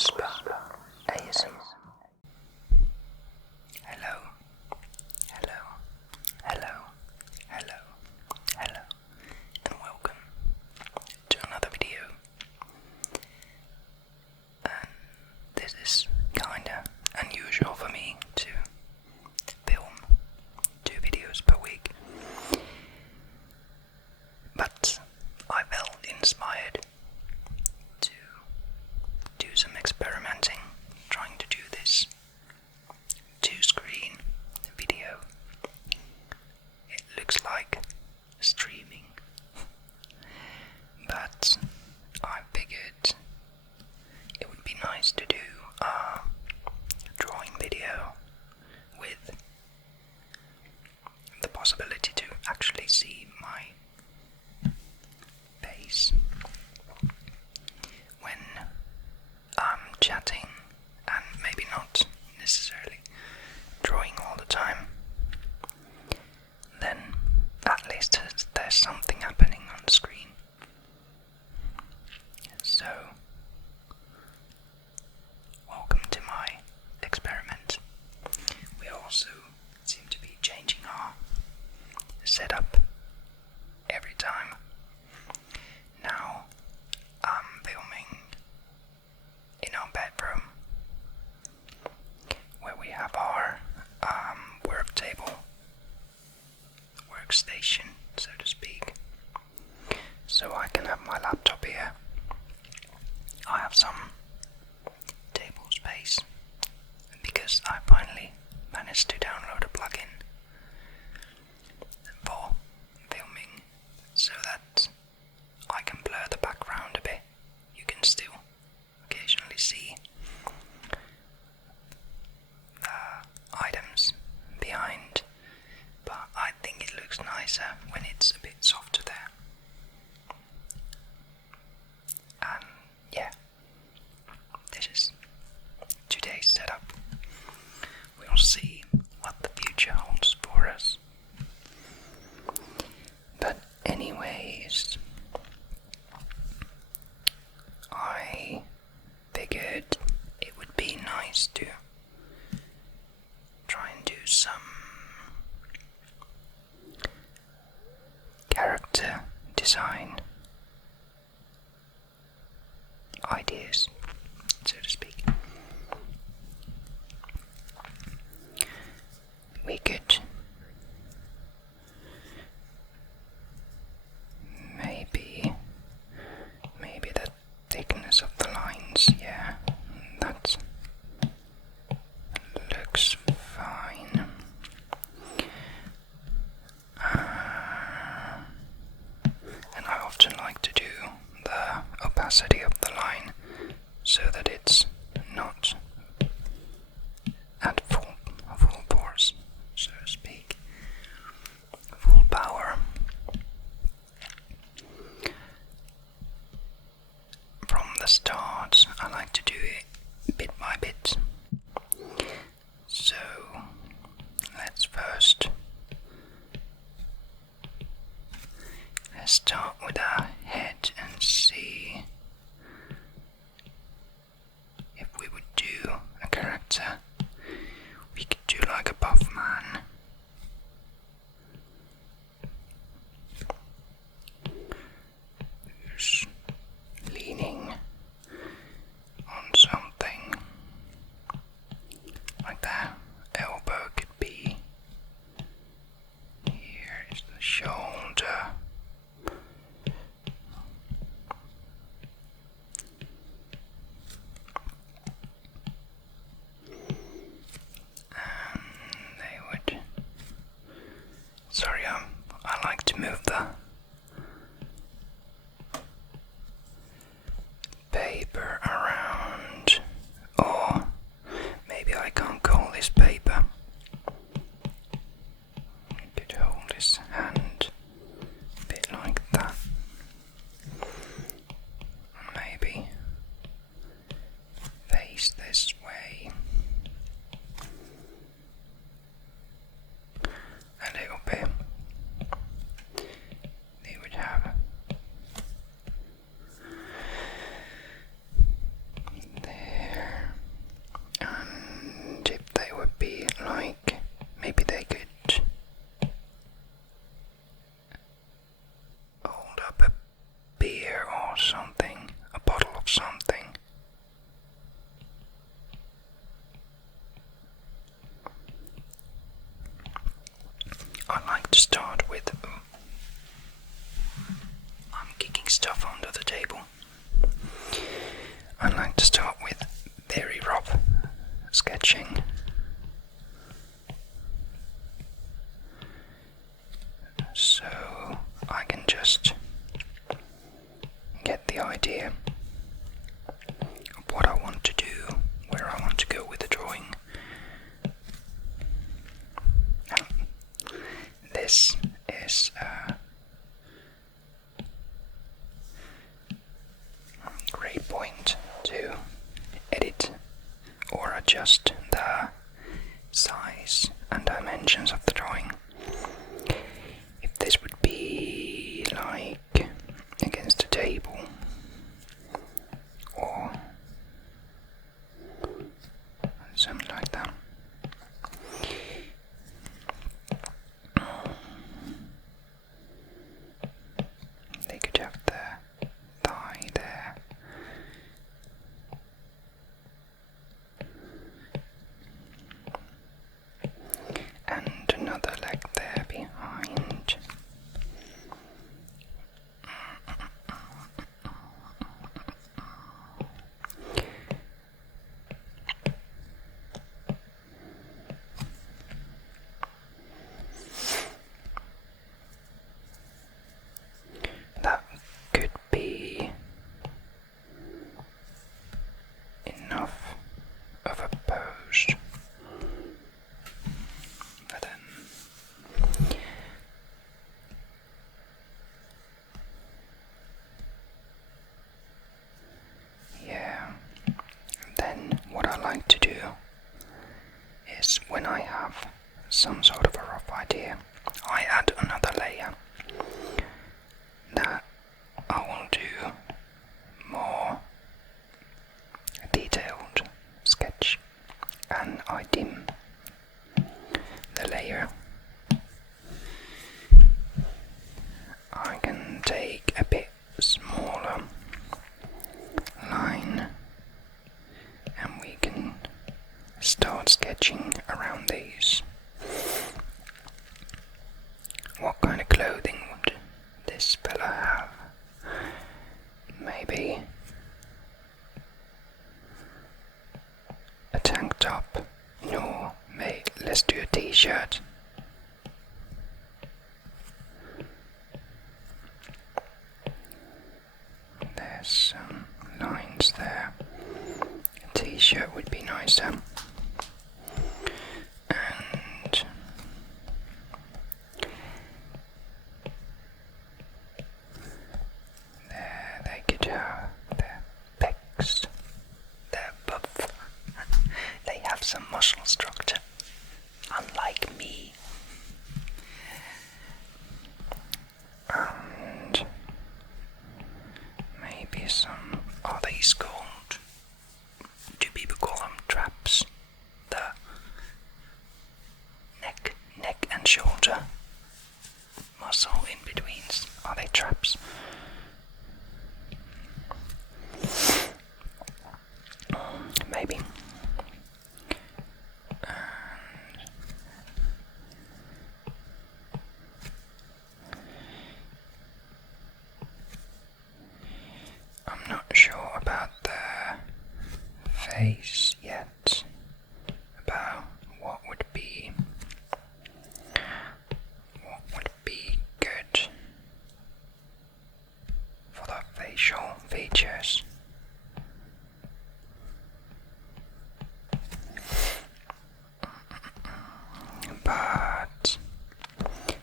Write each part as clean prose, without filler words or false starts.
Whisper ASMR. Hello, hello, hello, hello, hello, and welcome to another video. And this is kinda unusual for me to film 2 videos per week, but I felt inspired to do some experimenting, trying to do this 2-screen video. It looks like streaming, but I figured it would be nice to do a drawing video with the possibility to actually see my face when I'm chatting, and maybe not necessarily drawing all the time. Then at least there's something happening on the screen. So welcome to my experiment. We also seem to be changing our setup every time. Now I'm filming in our bedroom, where we have our work table, workstation, so to speak. So I can have my laptop here. I have some table space because I finally managed to download a plugin for filming so that I can blur the background a bit. You can still occasionally see the items behind, but I think it looks nicer when it's a bit softer there. And yeah, this is today's setup. We'll see what the future holds for us. But anyways, I figured it would be nice to try and do some character design ideas, so to speak. We could maybe the thickness of the lines, yeah, that looks fine. And I often like to do the opacity of the line so that it's not at full force, so to speak, full power. From the start, I like to do it bit by bit. So let's start with our head and see to start with very rough sketching. So I can just get the idea of what I want to do, where I want to go with the drawing. This is a great point to edit or adjust the size and dimensions of the drawing. If this would be like against a table or something like that. They could have the thigh there. And another leg there behind. That could be enough of a pose. But then yeah, then what I like to do is when I have some sort of a rough idea, I add another layer that I will do more detailed sketch, and I dim the layer. I can take a bit smaller line and we can start sketching around these. What kind of clothing would this fella have? Maybe a tank top? No, let's do a t-shirt. There's some lines there. A t-shirt would be nicer. And there they could have their pecs, their buff. They have some muscle structure, unlike me. And maybe some, are these called, do people call them traps? The neck and shoulder muscle in between, are they traps? Maybe. I'm not sure about the face yet, about what would be good for the facial features. But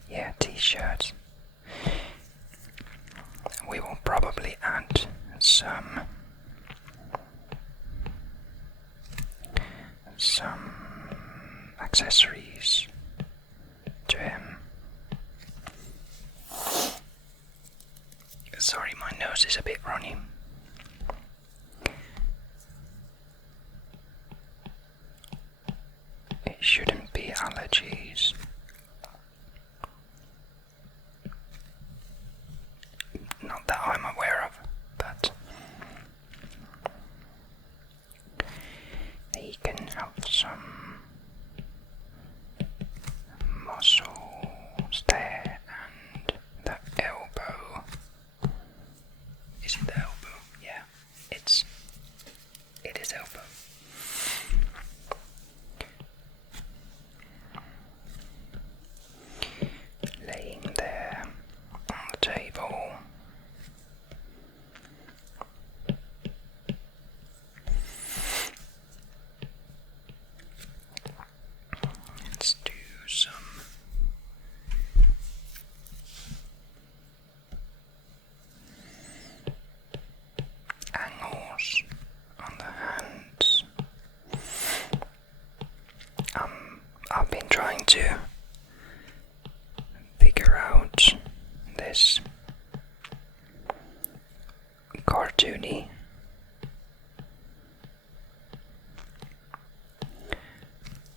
yeah, t-shirts. We will probably add some accessories to him. Sorry, my nose is a bit runny. It shouldn't be allergies. Not that I'm aware of, but he can have some muscles there, and the elbow. Is it the elbow? Yeah, it's to figure out this cartoony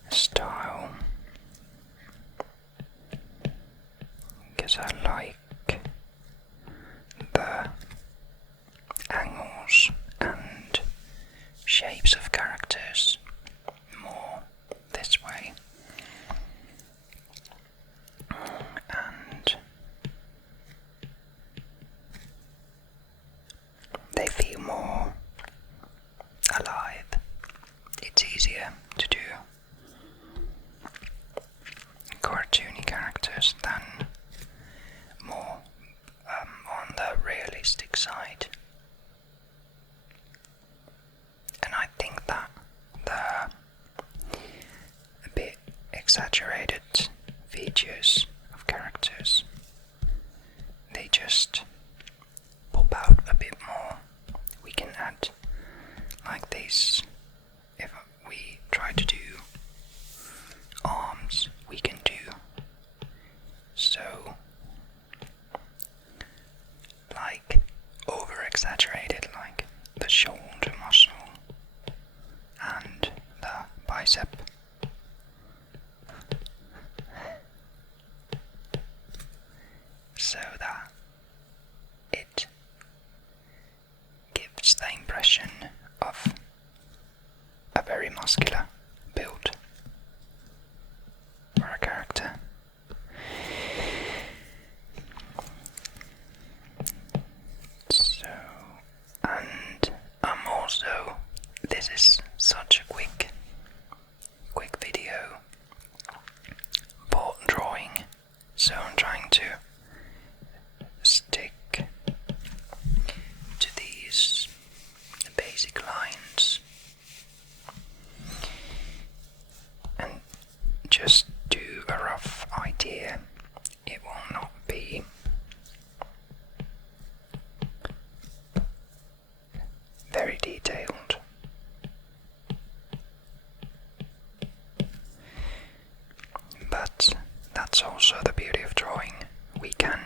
style, because I like the angles and shapes of characters more this way, and they feel more alive. It's easier to do cartoony characters than more on the realistic side. And I think that the a bit exaggerated features of characters, they just pop out a bit more. We can add like this. If we try to do arms, we can do so like over exaggerated, like the shoulder muscle and the bicep. So that it gives the impression of a very muscular build for a character. So, and I'm also, this is such a quick video for drawing, so I'm trying to stick to these basic lines and just do a rough idea. It will not be very detailed. But that's also the beauty of drawing. We can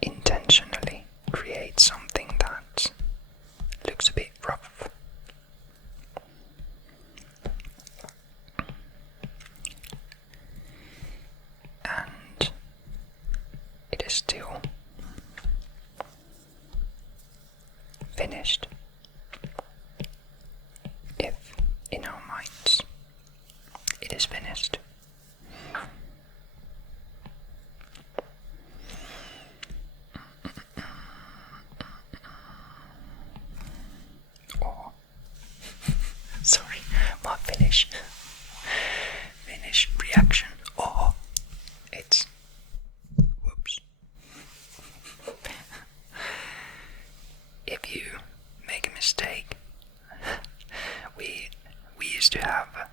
intentionally create something that looks a bit rough. And it is still finished if in our minds it is finished. Or sorry, my finish reaction, or it's whoops. If you make a mistake, we used to have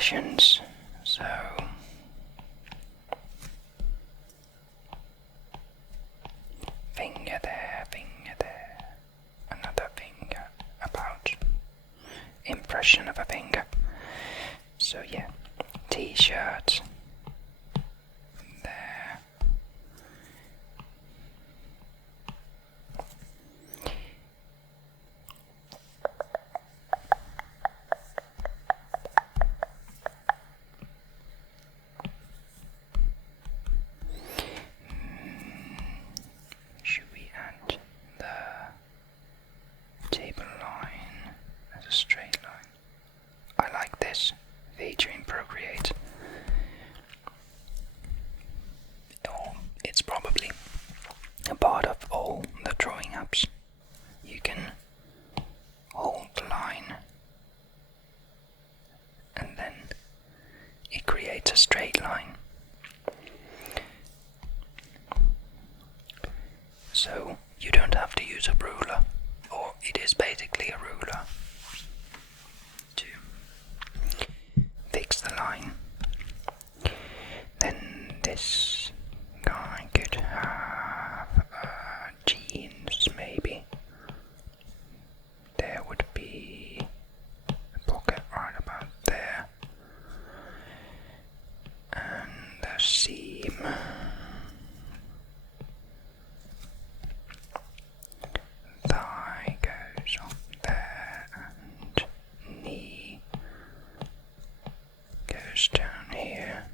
impressions. So finger there, another finger, about impression of a finger. So yeah, t-shirt there. Should we add the table line as a straight line? I like this feature in Procreate. Oh, it's probably a part of all the drawing apps. You can hold the line and then it creates a straight line. So you don't have to use a ruler, or it is basically a ruler, to fix the line. Then this guy could have jeans, maybe. There would be a pocket right about there, and the seam. Thigh goes up there, and knee goes down here.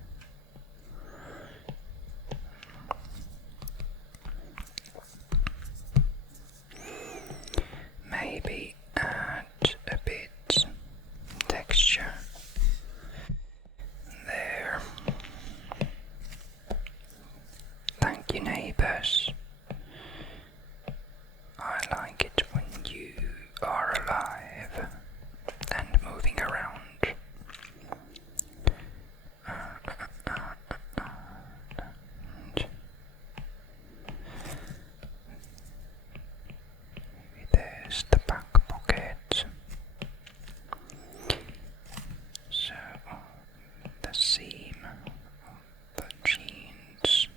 Maybe add a bit texture there. Thank you, neighbors. I like it when you are alive and moving around. There's the back pocket. So the seam of the jeans.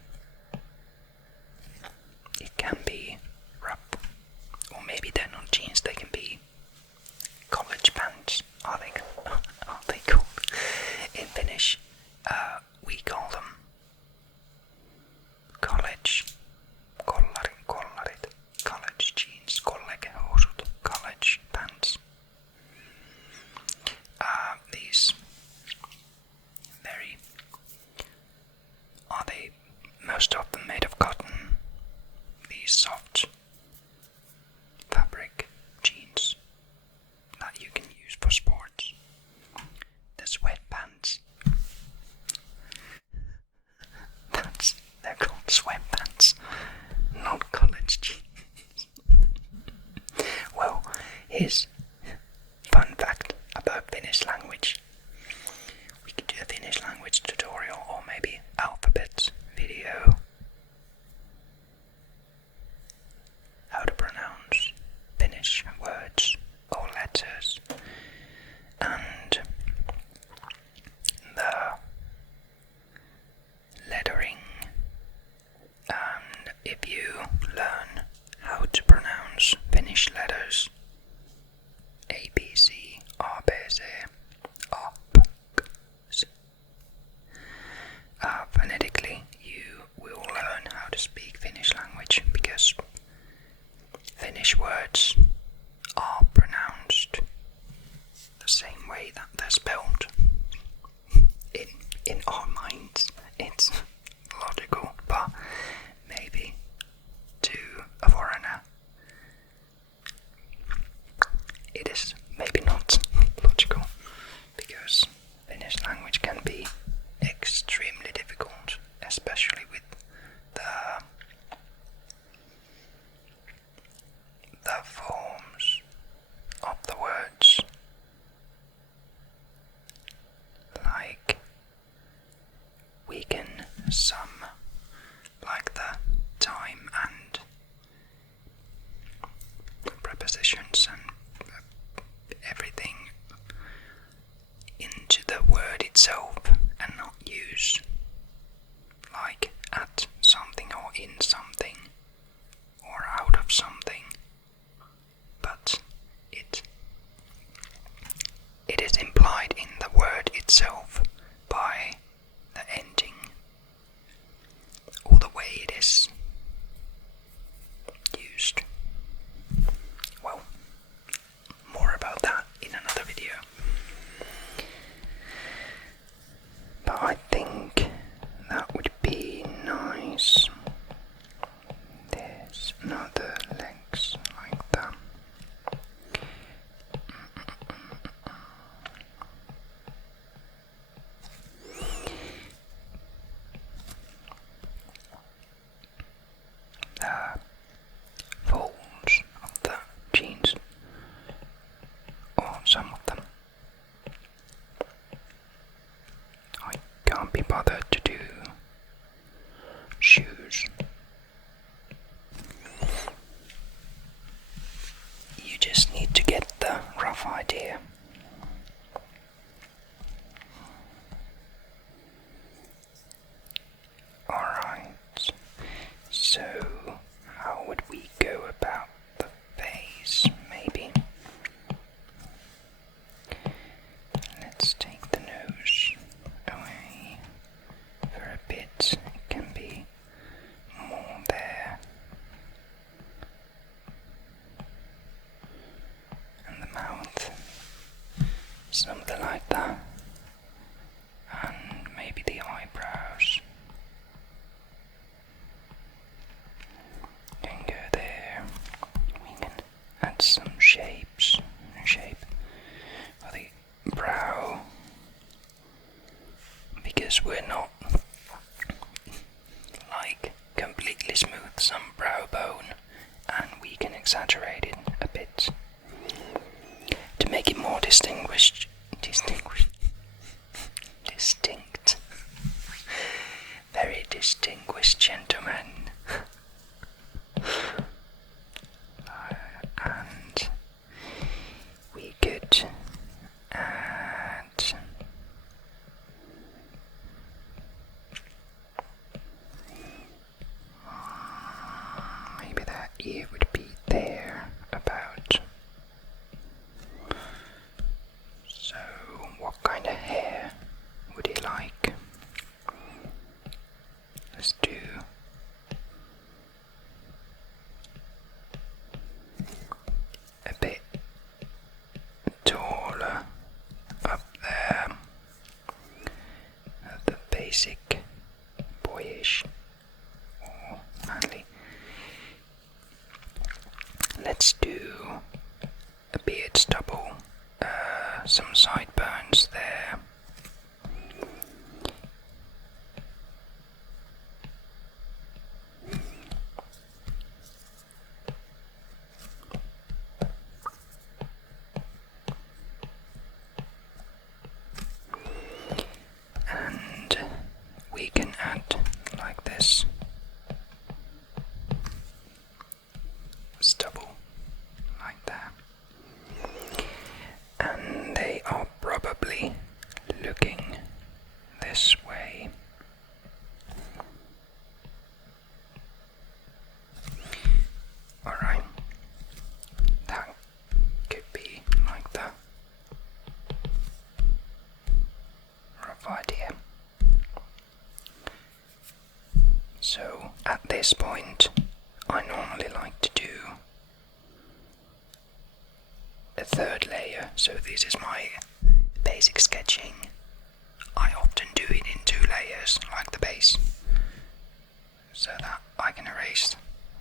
distinguished gentlemen. And we could add maybe that ear would be there about. So what kind of hair would he like? Let's do a bit taller up there, the basic boyish or manly. Let's do a beard stubble, some sideburns there. And we can add like this stubble like that, and they are probably looking this way. Alright, that could be like that. Rough idea. So at this point, I normally like to do a third layer. So this is my basic sketching. I often do it in 2 layers, like the base, so that I can erase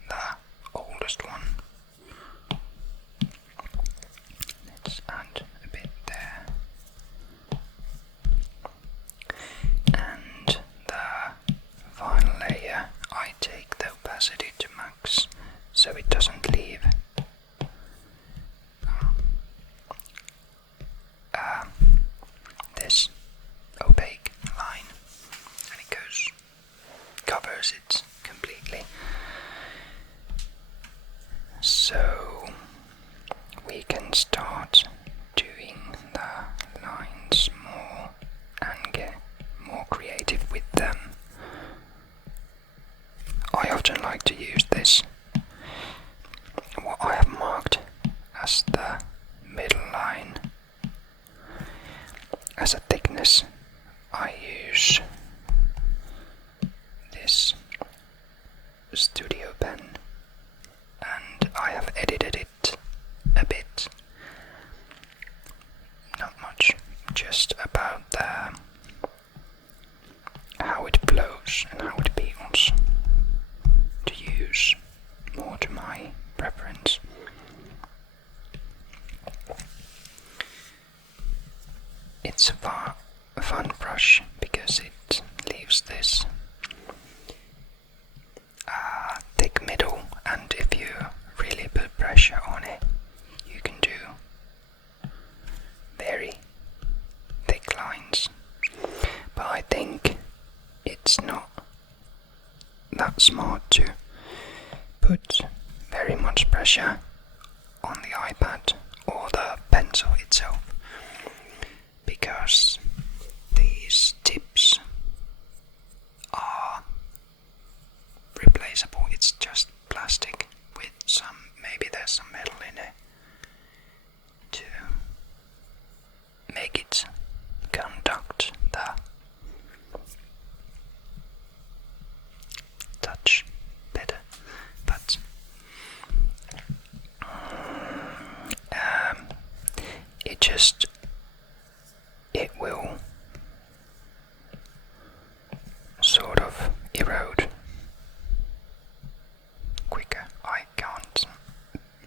the oldest one. Let's add a bit there. And the final layer, I take the opacity to max so it doesn't leave this opaque line, and it covers it completely. So we can start doing the lines more and get more creative with them. I often like to use this, what I have marked as the middle line. As a thickness, I use this studio pen, and I have edited it a bit, not much, just about how it flows and how it feels to use, more to my preference. It's a fun brush because it leaves this thick middle, and if you really put pressure on it, you can do very thick lines. But I think it's not that smart to put very much pressure on the iPad or the pencil itself, because these tips are replaceable. It's just plastic with maybe there's some metal in it to make it conduct the touch better. But it will sort of erode quicker. I can't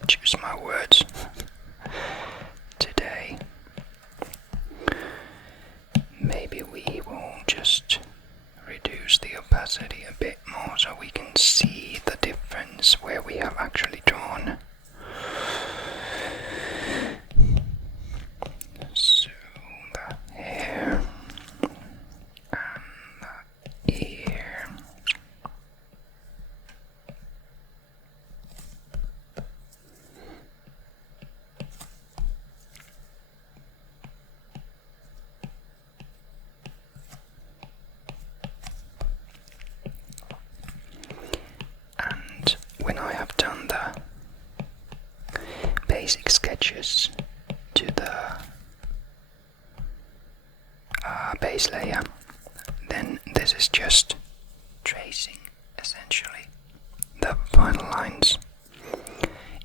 choose my words today. Maybe we will just reduce the opacity a bit more so we can see the difference where we have actually drawn. So the hair and the ear final lines.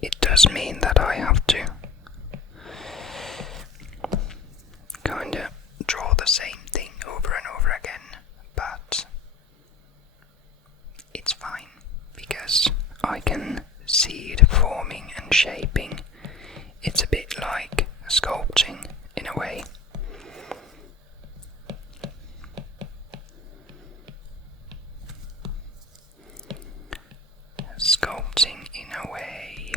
It does mean that I have to kinda draw the same thing over and over again, but it's fine because I can see it forming and shaping. It's a bit like sculpting in a way. Sculpting in a way.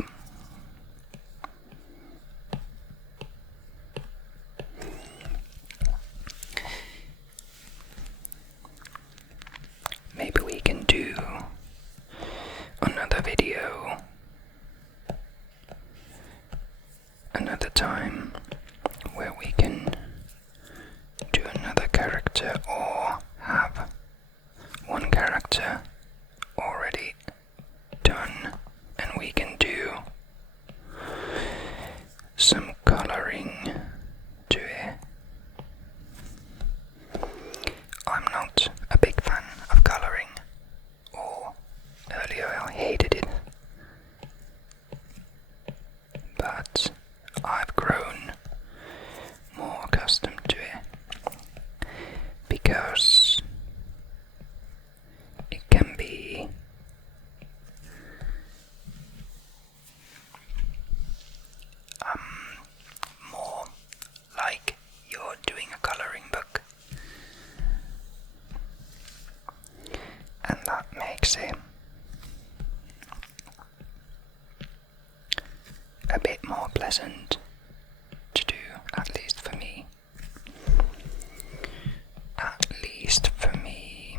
Maybe we can do another video another time where we can do another character or have one character already done and we can do some coloring to it. I'm not a big fan of coloring, or earlier I hated it, but I've grown more accustomed to it because it can be more like you're doing a coloring book, and that makes it a bit more pleasant to do, at least for me. At least for me.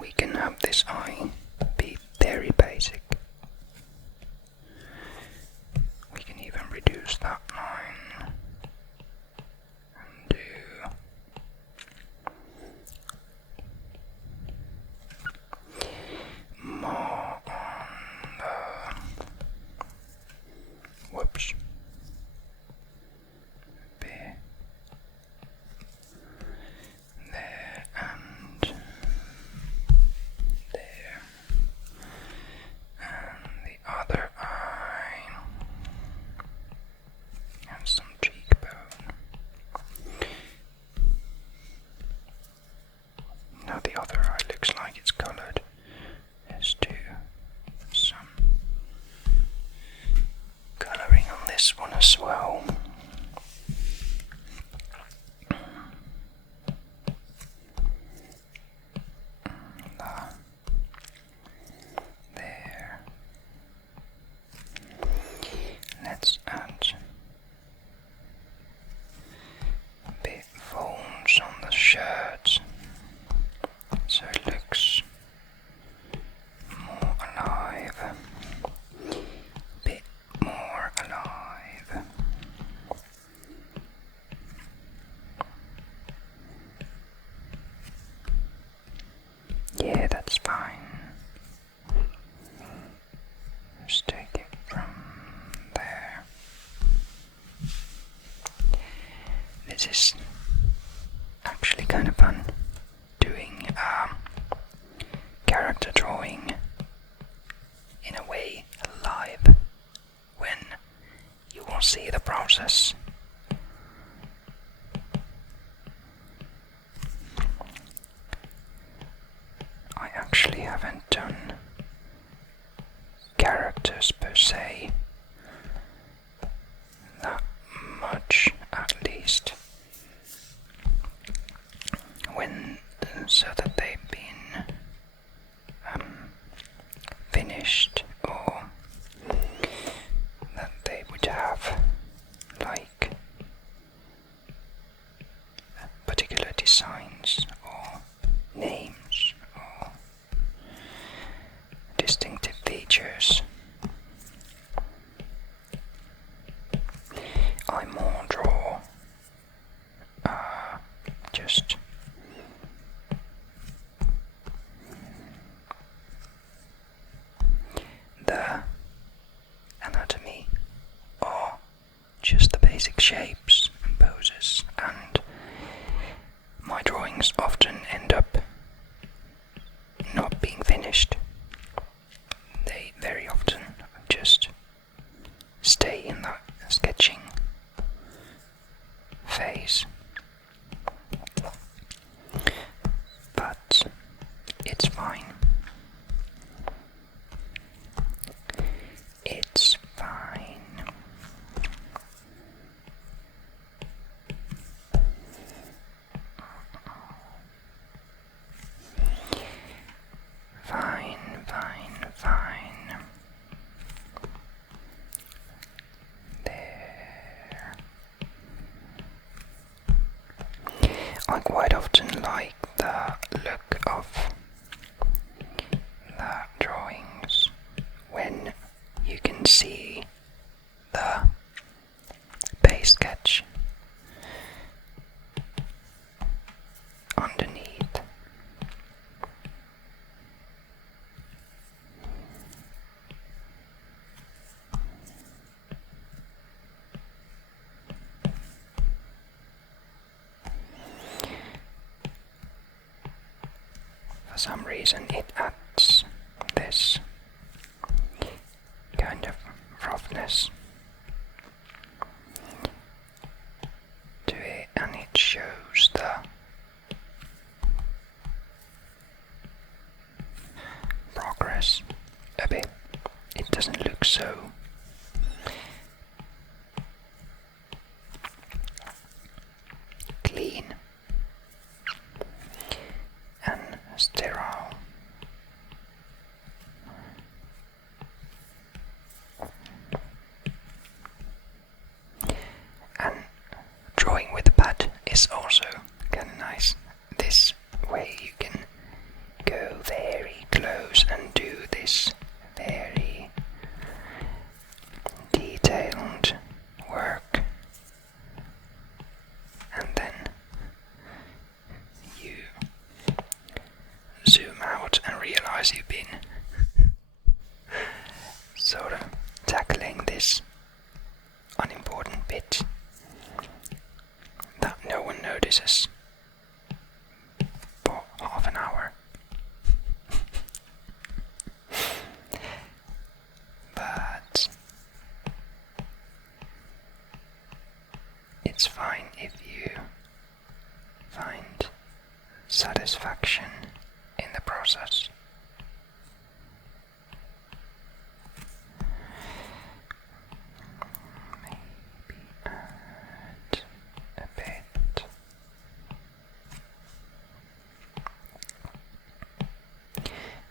We can have this eye be very basic. We can even reduce that line and do more on the whoops. There and there, and the other eye, and some cheekbone. Now the other eye looks like it's colored. Let's do some coloring on this one as well. There. Let's add a bit folds on the shirt so it looks more alive. Bit more alive. Yeah, that's fine. Just take it from there. This is actually kind of fun doing character drawing in a way live when you will see the process. I actually haven't done characters per se that much, at least when so that they've been finished, or that they would have like particular designs or names or distinctive features. I more draw just shapes and poses, and my drawings often end up not being finished. They very often just stay in the sketching phase. But it's fine. It's fine. Fine, fine, fine. There. I quite often like the look of the drawings when you can see the base sketch underneath. For some reason it adds this kind of roughness to it, and it shows the progress a bit. It doesn't look so clean and sterile. And drawing with the pad is also kind of nice. This way you can go very close and do this very detailed work, and then you zoom out and realize you've been sort of tackling this unimportant bit that no one notices for half an hour. But it's fine if you find satisfaction in the process. Maybe add a bit.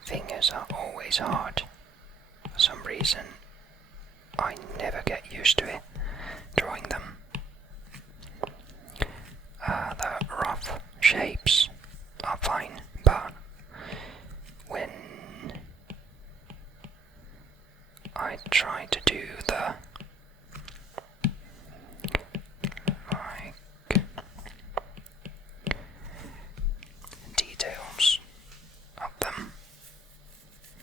Fingers are always hard. For some reason, I never get used to it drawing them. The rough shapes are fine, but when I try to do the details of them,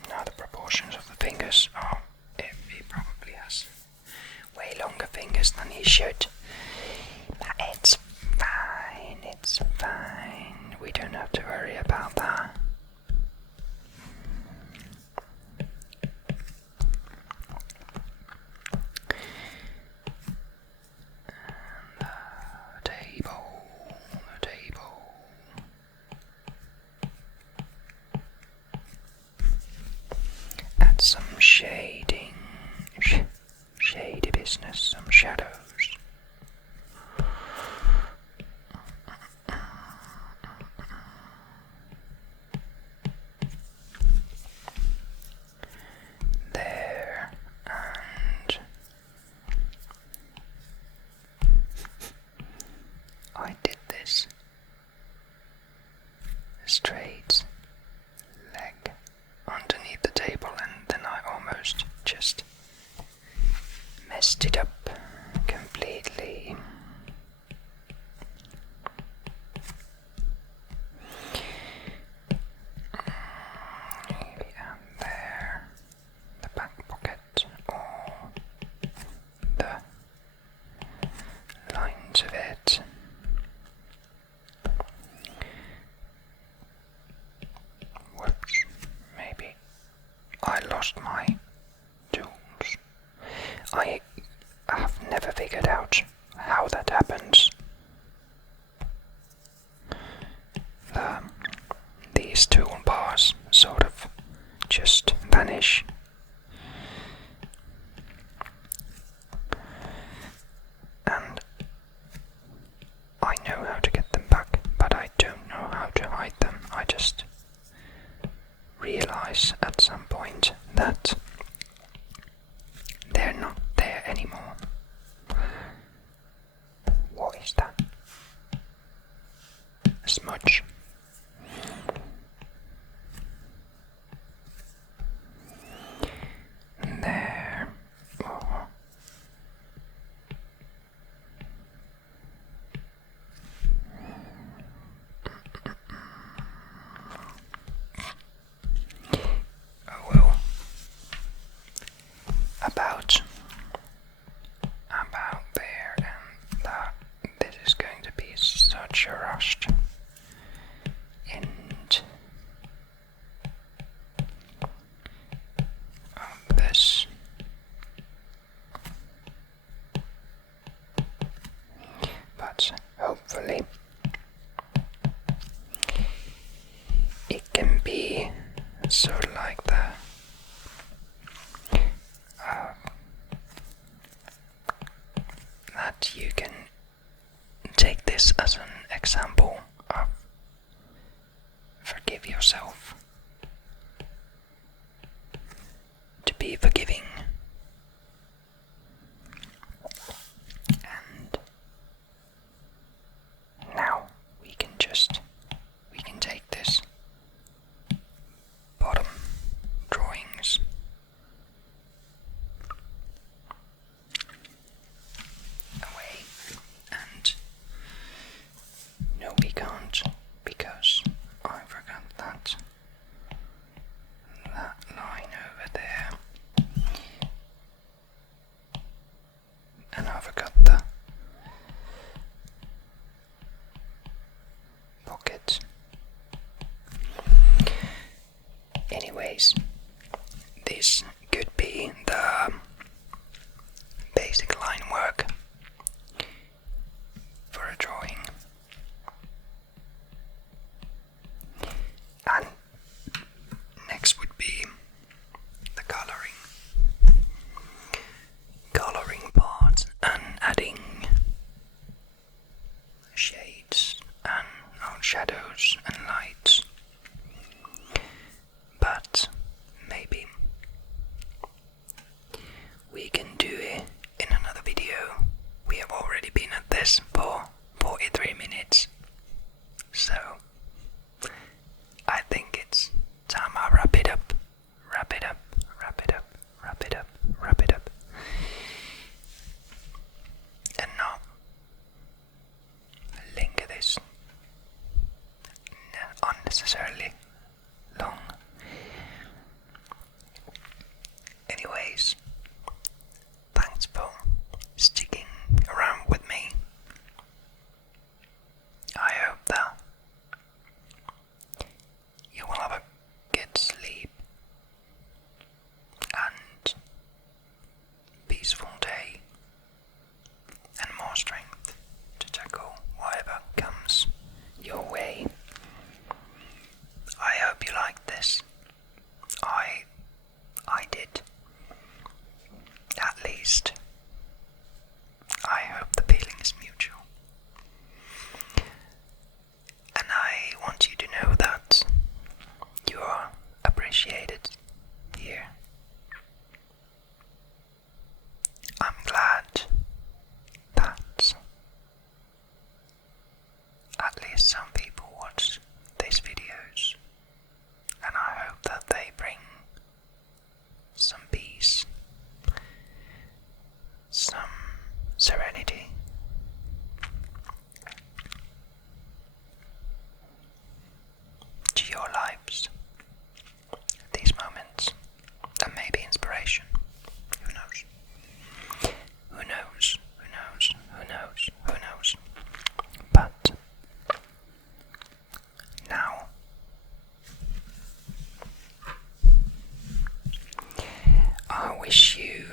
now the proportions of the fingers are, he probably has way longer fingers than he should. But it's fine, it's fine. We don't have to worry about that. The table. Add some shading, shady business, some shadows. There, and I did this straight leg underneath the table, and then I almost just messed it up completely. Maybe there, the back pocket, or the just realize at some point that they're not there anymore. What is that? A smudge. There. Oh. Oh well. About there, and that this is going to be such a rush. And this. But hopefully it can be sort of like that. That you can take this as an example of forgive yourself, to be forgiving, and now we can take this bottom drawings away, and no, we can't, because I forgot that line over there, and I forgot the pocket. Anyways, this could be the basic line work for a drawing. And next would be the coloring part, and adding shades and shadows and lights. But maybe we can do it in another video. We have already been at this for 43 minutes, so I think it's time I wrap it up. And not linger this unnecessarily long. Anyways, thanks for sticking around with me. I hope that you will have a good sleep and peaceful day, and more strength to tackle whatever comes your way. I hope you liked this. I did. At least. I hope the feeling is mutual. And I want you to know that you are appreciated here. I'm glad that at least some people watch these videos, and I hope that they bring some peace, some serenity, to your lives at these moments, and maybe inspiration. Who knows? Who knows? Who knows? Who knows? Who knows? But now I wish you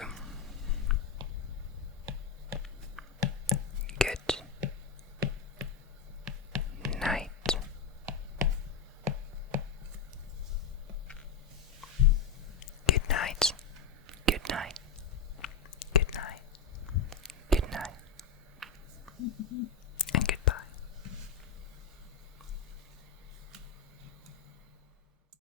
good night. Good night. Good night. Good night. Good night.